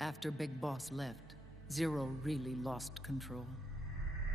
After Big Boss left, Zero really lost control.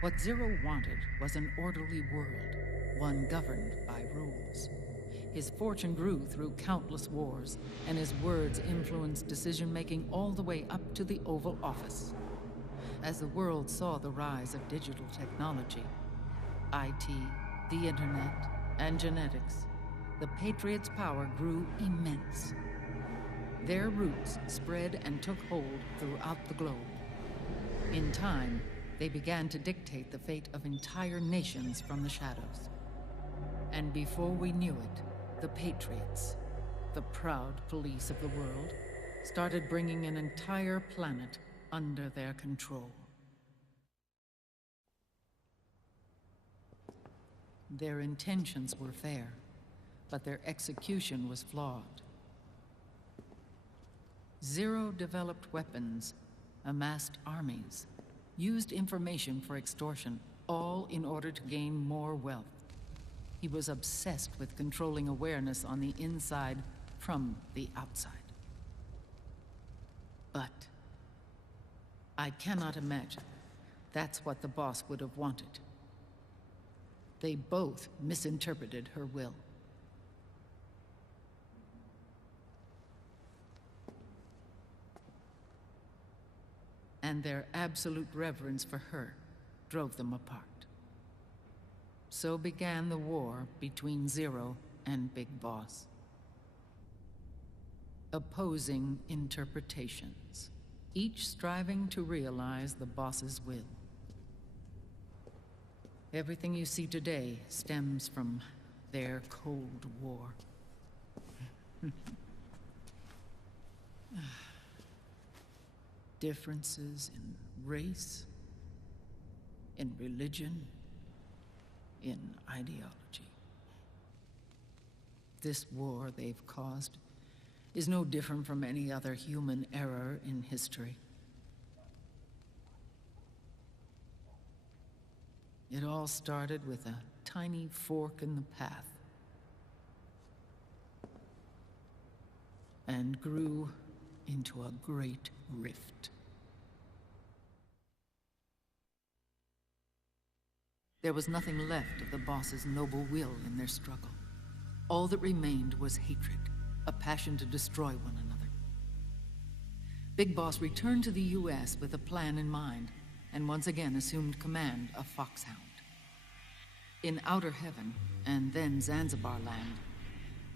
What Zero wanted was an orderly world, one governed by rules. His fortune grew through countless wars, and his words influenced decision-making all the way up to the Oval Office. As the world saw the rise of digital technology, IT, the internet, and genetics, the Patriots' power grew immense. Their roots spread and took hold throughout the globe. In time, they began to dictate the fate of entire nations from the shadows. And before we knew it, the Patriots, the proud police of the world, started bringing an entire planet under their control. Their intentions were fair, but their execution was flawed. Zero developed weapons, amassed armies, used information for extortion, all in order to gain more wealth. He was obsessed with controlling awareness on the inside from the outside. But I cannot imagine that's what the boss would have wanted. They both misinterpreted her will. And their absolute reverence for her drove them apart. So began the war between Zero and Big Boss. Opposing interpretations, each striving to realize the boss's will. Everything you see today stems from their Cold War. Differences in race, in religion, in ideology. This war they've caused is no different from any other human error in history. It all started with a tiny fork in the path and grew into a great rift. There was nothing left of the boss's noble will in their struggle. All that remained was hatred, a passion to destroy one another. Big Boss returned to the US with a plan in mind, and once again assumed command of Foxhound. In Outer Heaven, and then Zanzibar Land,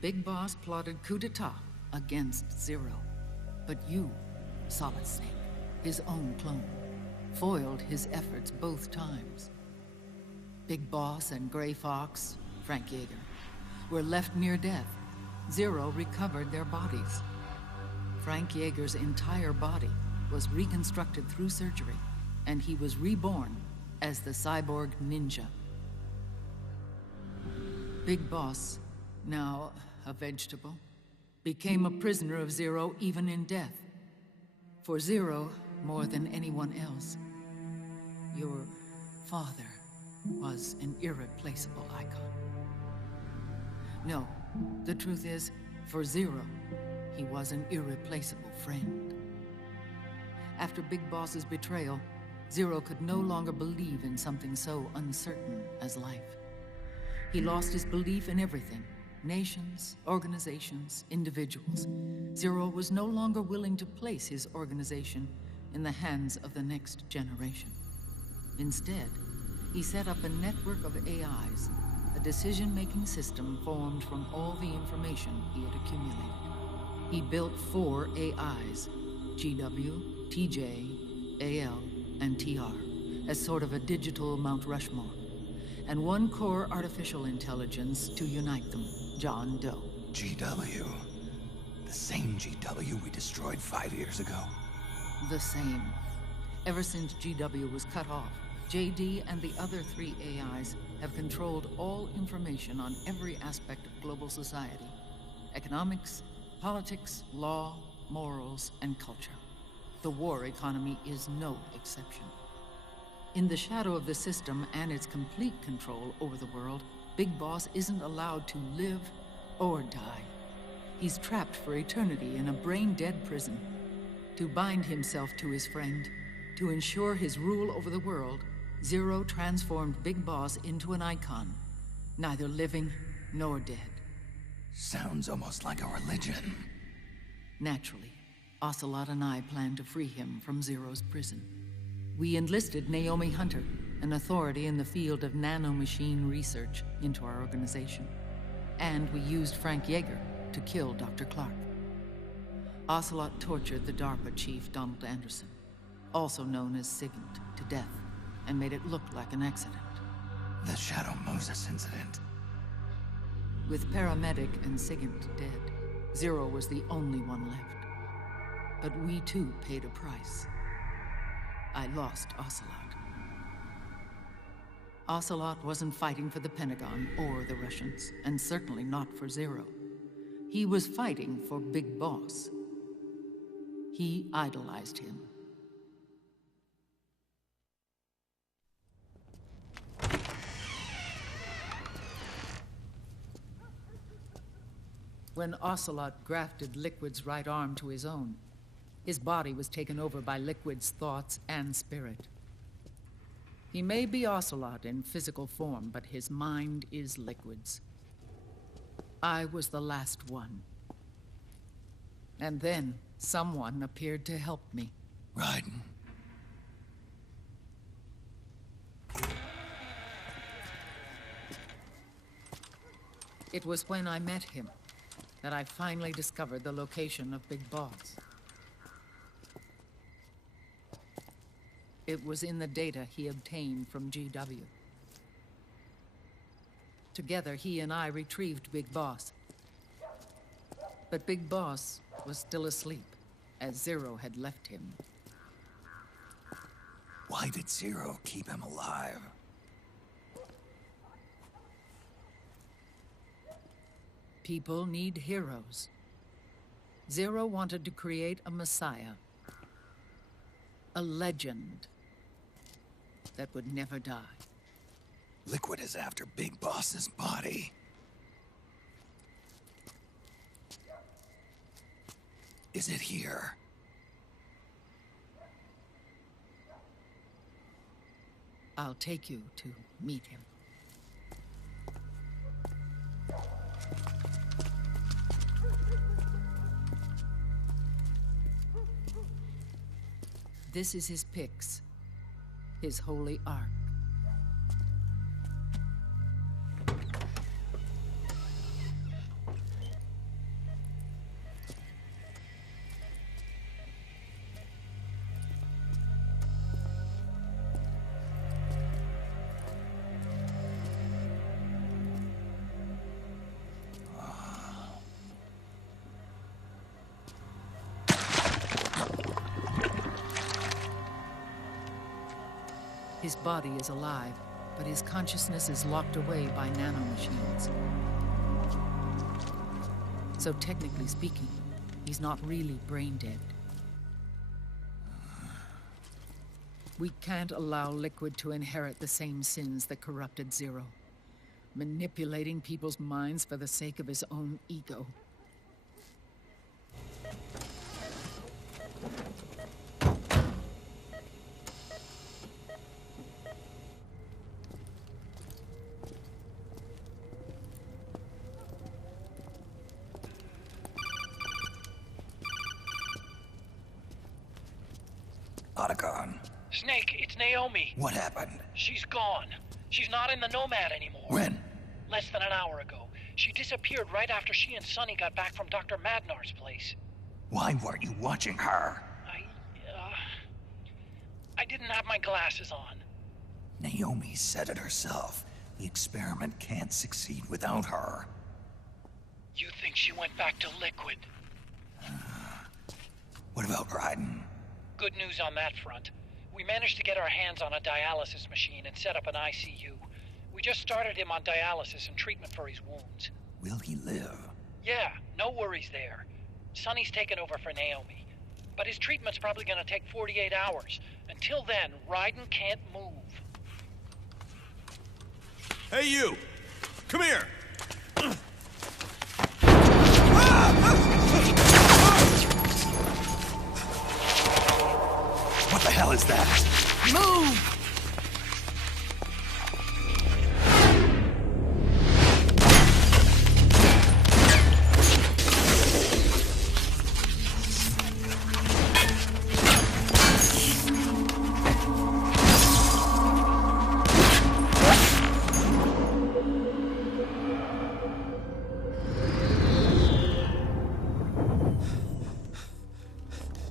Big Boss plotted coup d'etat against Zero. But you, Solid Snake, his own clone, foiled his efforts both times. Big Boss and Gray Fox, Frank Yeager, were left near death. Zero recovered their bodies. Frank Yeager's entire body was reconstructed through surgery, and he was reborn as the cyborg ninja. Big Boss, now a vegetable, became a prisoner of Zero even in death. For Zero, more than anyone else, your father was an irreplaceable icon. No, the truth is, for Zero, he was an irreplaceable friend. After Big Boss's betrayal, Zero could no longer believe in something so uncertain as life. He lost his belief in everything. Nations, organizations, individuals. Zero was no longer willing to place his organization in the hands of the next generation. Instead, he set up a network of AIs, a decision-making system formed from all the information he had accumulated. He built 4 AIs, GW, TJ, AL, and TR, as sort of a digital Mount Rushmore, and 1 core artificial intelligence to unite them, John Doe. GW. The same GW we destroyed 5 years ago. The same. Ever since GW was cut off, JD and the other 3 AIs have controlled all information on every aspect of global society. Economics, politics, law, morals, and culture. The war economy is no exception. In the shadow of the system and its complete control over the world, Big Boss isn't allowed to live or die. He's trapped for eternity in a brain-dead prison. To bind himself to his friend, to ensure his rule over the world, Zero transformed Big Boss into an icon, neither living nor dead. Sounds almost like a religion. Naturally, Ocelot and I planned to free him from Zero's prison. We enlisted Naomi Hunter, an authority in the field of nanomachine research, into our organization. And we used Frank Yeager to kill Dr. Clark. Ocelot tortured the DARPA chief, Donald Anderson, also known as Sigint, to death, and made it look like an accident. The Shadow Moses incident. With Paramedic and Sigint dead, Zero was the only one left. But we too paid a price. I lost Ocelot. Ocelot wasn't fighting for the Pentagon or the Russians, and certainly not for Zero. He was fighting for Big Boss. He idolized him. When Ocelot grafted Liquid's right arm to his own, his body was taken over by Liquid's thoughts and spirit. He may be Ocelot in physical form, but his mind is Liquid's. I was the last one. And then someone appeared to help me. Raiden. It was when I met him that I finally discovered the location of Big Boss. It was in the data he obtained from GW. Together, he and I retrieved Big Boss. But Big Boss was still asleep, as Zero had left him. Why did Zero keep him alive? People need heroes. Zero wanted to create a messiah. A legend that would never die. Liquid is after Big Boss's body. Is it here? I'll take you to meet him. This is his pyx, his holy ark. His body is alive, but his consciousness is locked away by nanomachines. So technically speaking, he's not really brain dead. We can't allow Liquid to inherit the same sins that corrupted Zero, manipulating people's minds for the sake of his own ego. Otacon. Snake, it's Naomi. What happened? She's gone. She's not in the Nomad anymore. When? Less than an hour ago. She disappeared right after she and Sonny got back from Dr. Madnar's place. Why weren't you watching her? I didn't have my glasses on. Naomi said it herself. The experiment can't succeed without her. You think she went back to Liquid? What about Raiden? Good news on that front. We managed to get our hands on a dialysis machine and set up an ICU. We just started him on dialysis and treatment for his wounds. Will he live? Yeah, no worries there. Sonny's taken over for Naomi. But his treatment's probably gonna take 48 hours. Until then, Raiden can't move. Hey, you! Come here! hell is that? Move!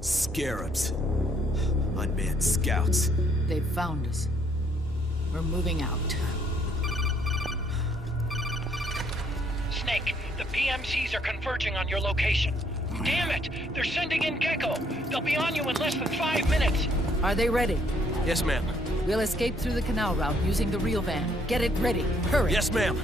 Scarabs. Unmanned scouts. They've found us. We're moving out. Snake, the PMCs are converging on your location. Damn it! They're sending in Gecko! They'll be on you in less than 5 minutes! Are they ready? Yes, ma'am. We'll escape through the canal route using the real van. Get it ready. Hurry. Yes, ma'am.